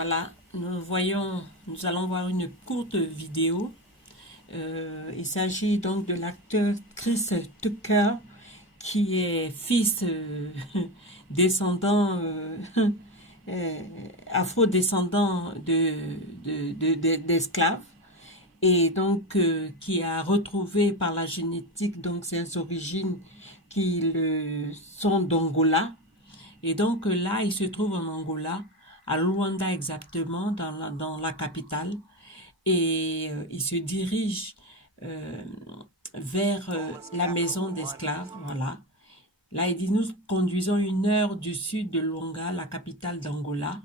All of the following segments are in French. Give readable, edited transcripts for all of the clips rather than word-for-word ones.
Voilà, nous allons voir une courte vidéo. Il s'agit donc de l'acteur Chris Tucker, qui est fils descendant, euh, afro-descendant d'esclaves, et donc qui a retrouvé par la génétique donc ses origines qui sont d'Angola. Et donc là, il se trouve en Angola, à Luanda exactement, dans la capitale, et il se dirige euh, vers la maison d'esclaves, voilà. Là, il dit, nous conduisons 1 heure du sud de Luanda, la capitale d'Angola,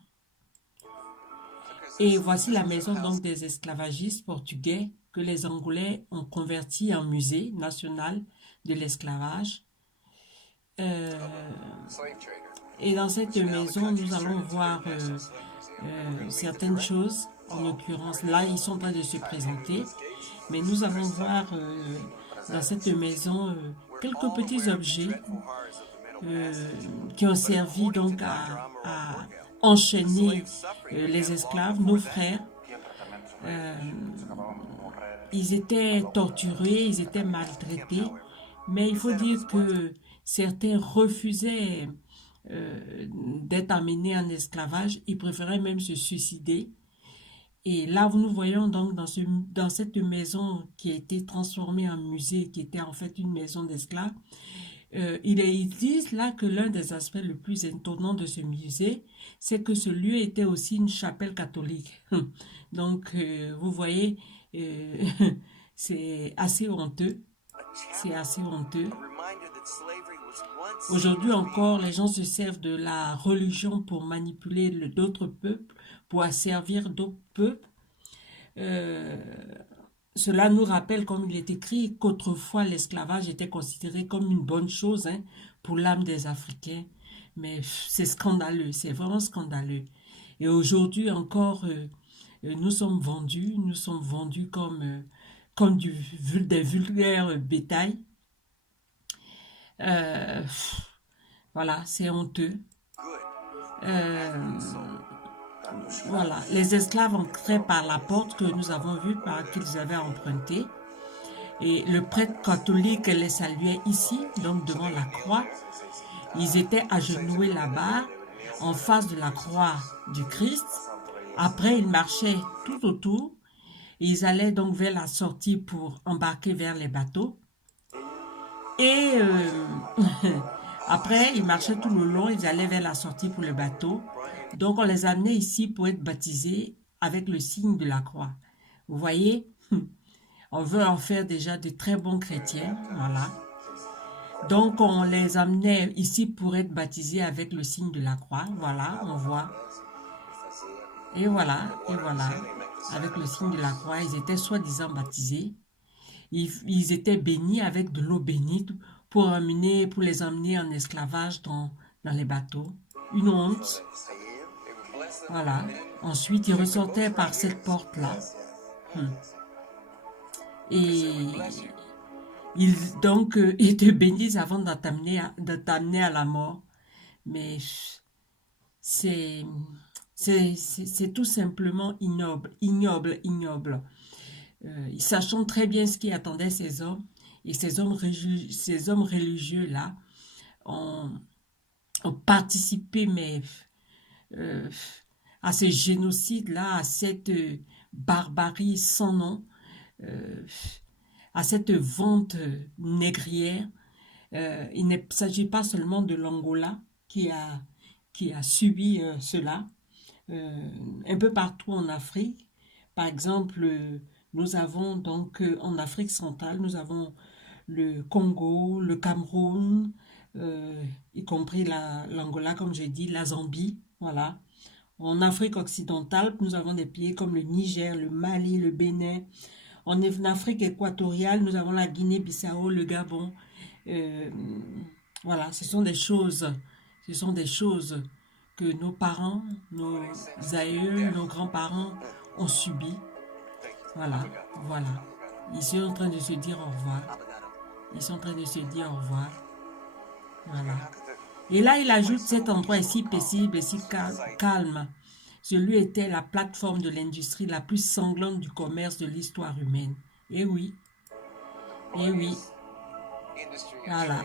et voici la maison donc des esclavagistes portugais que les Angolais ont converti en musée national de l'esclavage. Euh, et dans cette maison, nous allons voir certaines choses. En l'occurrence, là, ils sont en train de se présenter. Mais nous allons voir dans cette maison quelques petits objets euh, qui ont servi donc à enchaîner les esclaves, nos frères. Euh, Ils étaient torturés, ils étaient maltraités, mais il faut dire que certains refusaient d'être amenés en esclavage, ils préféraient même se suicider. Et là, nous voyons donc dans cette maison qui a été transformée en musée, qui était en fait une maison d'esclaves, ils disent là que l'un des aspects le plus étonnant de ce musée, c'est que ce lieu était aussi une chapelle catholique. Donc, vous voyez, euh, c'est assez honteux. C'est assez honteux. Aujourd'hui encore, les gens se servent de la religion pour manipuler d'autres peuples, pour asservir d'autres peuples. Euh, Cela nous rappelle, comme il est écrit, qu'autrefois l'esclavage était considéré comme une bonne chose pour l'âme des Africains. Mais c'est scandaleux, c'est vraiment scandaleux. Et aujourd'hui encore, nous sommes vendus comme des vulgaires bétail. Euh, voilà, c'est honteux. Euh, voilà, les esclaves entraient par la porte que nous avons vue, par qu'ils avaient empruntée. Et le prêtre catholique les saluait ici, donc devant la croix. Ils étaient agenouillés là-bas, en face de la croix du Christ. Après, ils marchaient tout autour. Ils allaient donc vers la sortie pour embarquer vers les bateaux. Et après, ils marchaient tout le long, ils allaient vers la sortie pour le bateau. Donc, on les amenait ici pour être baptisés avec le signe de la croix. Vous voyez, on veut en faire déjà de très bons chrétiens, voilà. Donc, on les amenait ici pour être baptisés avec le signe de la croix, voilà, on voit. Et voilà, avec le signe de la croix, ils étaient soi-disant baptisés. Ils étaient bénis avec de l'eau bénite pour les emmener en esclavage dans les bateaux. Une honte. Voilà. Ensuite, ils ressortaient par cette porte-là. Et ils te bénissent avant de t'amener à la mort. Mais c'est, c'est tout simplement ignoble. Sachant très bien ce qui attendait ces hommes, et ces hommes religieux-là ont, ont participé euh, à ce génocide-là, à cette barbarie sans nom, euh, à cette vente négrière. Il ne s'agit pas seulement de l'Angola qui a subi cela. Un peu partout en Afrique. Par exemple, nous avons donc en Afrique centrale, nous avons le Congo, le Cameroun, y compris l'Angola, comme j'ai dit, la Zambie, voilà. En Afrique occidentale, nous avons des pays comme le Niger, le Mali, le Bénin. En Afrique équatoriale, nous avons la Guinée-Bissau, le Gabon. Euh, voilà, ce sont des choses que nos parents, nos aïeux, nos grands-parents ont subi. Voilà, voilà. Ils sont en train de se dire au revoir. Ils sont en train de se dire au revoir. Voilà. Et là, il ajoute cet endroit est si paisible et si calme. Celui était la plateforme de l'industrie la plus sanglante du commerce de l'histoire humaine. Eh oui, eh oui, voilà.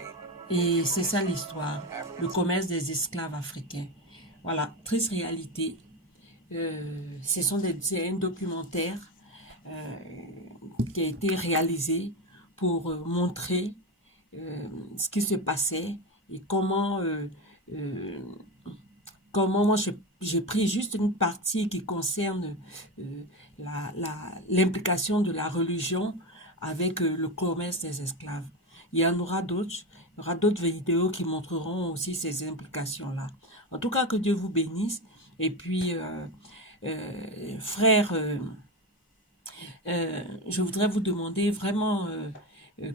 Et c'est ça l'histoire, le commerce des esclaves africains. Voilà, triste réalité. C'est un documentaire euh, qui a été réalisé pour montrer ce qui se passait et euh, comment moi j'ai pris juste une partie qui concerne euh, l'implication de la religion avec le commerce des esclaves. Il y en aura d'autres. Il y aura d'autres vidéos qui montreront aussi ces implications-là. En tout cas, que Dieu vous bénisse. Et puis, frère, je voudrais vous demander vraiment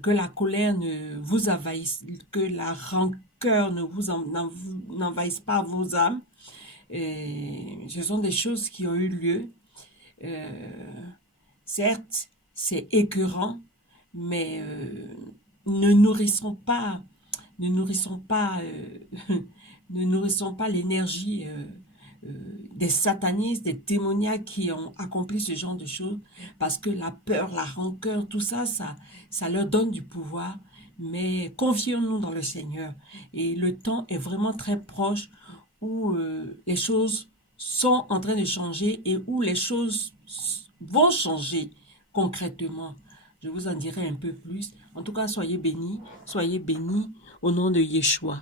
que la colère ne vous envahisse, que la rancœur ne n'envahisse pas vos âmes. Et ce sont des choses qui ont eu lieu. Euh, Certes, c'est écœurant, mais ne nourrissons pas, ne nourrissons pas, ne nourrissons pas l'énergie des satanistes, des démoniaques qui ont accompli ce genre de choses, parce que la peur, la rancœur, tout ça, ça leur donne du pouvoir. Mais confions-nous dans le Seigneur. Et le temps est vraiment très proche où les choses sont en train de changer et où les choses vont changer concrètement. Je vous en dirai un peu plus. En tout cas, soyez bénis au nom de Yeshua.